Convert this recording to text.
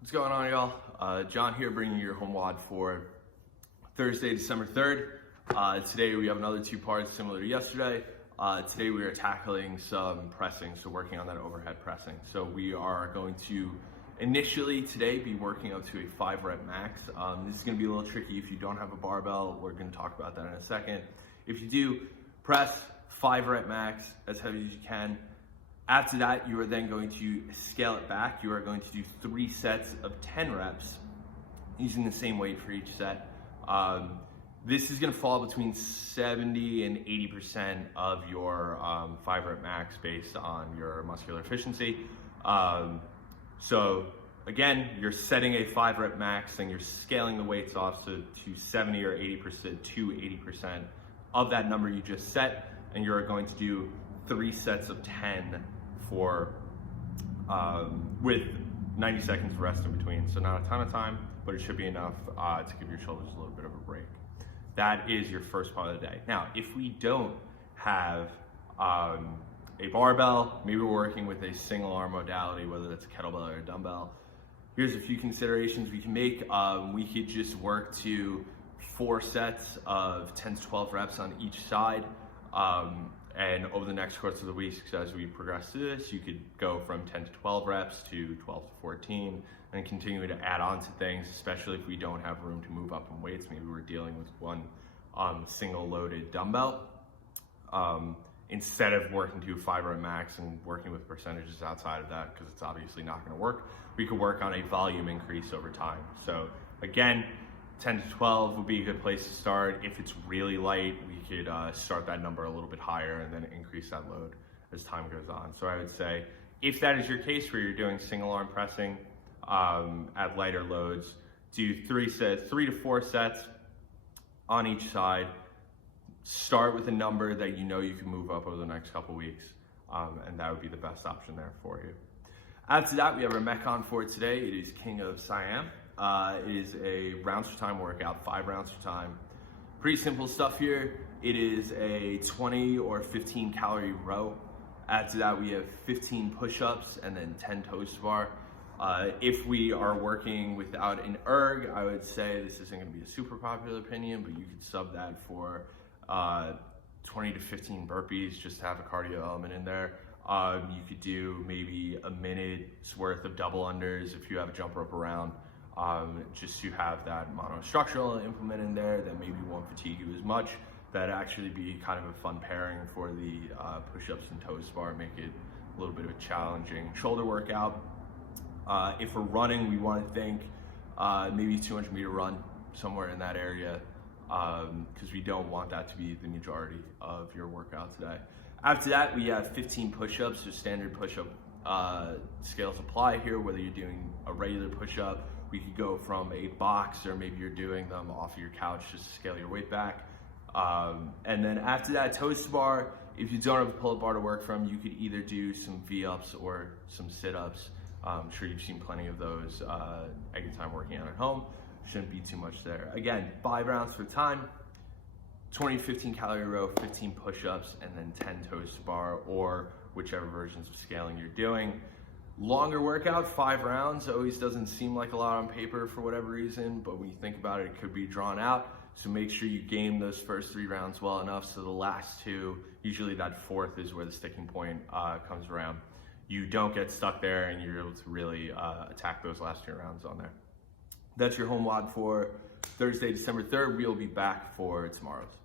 What's going on, y'all? John here, bringing you your HOMEWOD for Thursday, December 3rd. Today we have another two parts similar to yesterday. Today we are tackling some pressing, so working on that overhead pressing. So we are going to initially today be working up to a 5 rep max. This is going to be a little tricky if you don't have a barbell. We're going to talk about that in a second. If you do, press 5 rep max as heavy as you can. After that, you are then going to scale it back. You are going to do 3 sets of 10 reps using the same weight for each set. This is going to fall between 70 and 80% of your 5 rep max based on your muscular efficiency. So again, you're setting a 5 rep max and you're scaling the weights off to 70 or 80% to 80% of that number you just set, and you're going to do 3 sets of 10 for with 90 seconds rest in between. So not a ton of time, but it should be enough to give your shoulders a little bit of a break. That is your first part of the day. Now, if we don't have a barbell, maybe we're working with a single arm modality, whether that's a kettlebell or a dumbbell, here's a few considerations we can make. We could just work to 4 sets of 10 to 12 reps on each side. And over the next course of the week, as we progress through this, you could go from 10 to 12 reps to 12 to 14 and continue to add on to things, especially if we don't have room to move up in weights. Maybe we're dealing with one single loaded dumbbell. Instead of working to a 5 rep max and working with percentages outside of that, because it's obviously not going to work, we could work on a volume increase over time. So again, 10 to 12 would be a good place to start. If it's really light, we could start that number a little bit higher and then increase that load as time goes on. So I would say, if that is your case where you're doing single arm pressing at lighter loads, do 3 to 4 sets on each side. Start with a number that you know you can move up over the next couple weeks, and that would be the best option there for you. After that, we have our Metcon for today. It is King of Siam. It is a rounds per time workout, 5 rounds per time. Pretty simple stuff here. It is a 20 or 15 calorie row. After that, we have 15 push-ups and then 10 toes to bar. If we are working without an erg, I would say this isn't going to be a super popular opinion, but you could sub that for 20 to 15 burpees just to have a cardio element in there. You could do maybe a minute's worth of double unders if you have a jump rope around. Just to have that monostructural implement in there that maybe won't fatigue you as much. That'd actually be kind of a fun pairing for the push-ups and toes bar, make it a little bit of a challenging shoulder workout. If we're running, we want to think maybe 200-meter run, somewhere in that area, because we don't want that to be the majority of your workout today. After that, we have 15 push-ups, so standard push-up scales apply here, whether you're doing a regular push-up. We could go from a box, or maybe you're doing them off of your couch just to scale your weight back. And then after that, toes to bar. If you don't have a pull-up bar to work from, you could either do some V-ups or some sit-ups. I'm sure you've seen plenty of those anytime working out at home. Shouldn't be too much there. Again, 5 rounds for time, 20 to 15 calorie row, 15 push-ups, and then 10 toes to bar, or whichever versions of scaling you're doing. Longer workout, 5 rounds, always doesn't seem like a lot on paper for whatever reason, but when you think about it, it could be drawn out. So make sure you game those first 3 rounds well enough so the last 2, usually that 4th is where the sticking point comes around. You don't get stuck there and you're able to really attack those last 2 rounds on there. That's your HOMEWOD for Thursday, December 3rd. We'll be back for tomorrow's.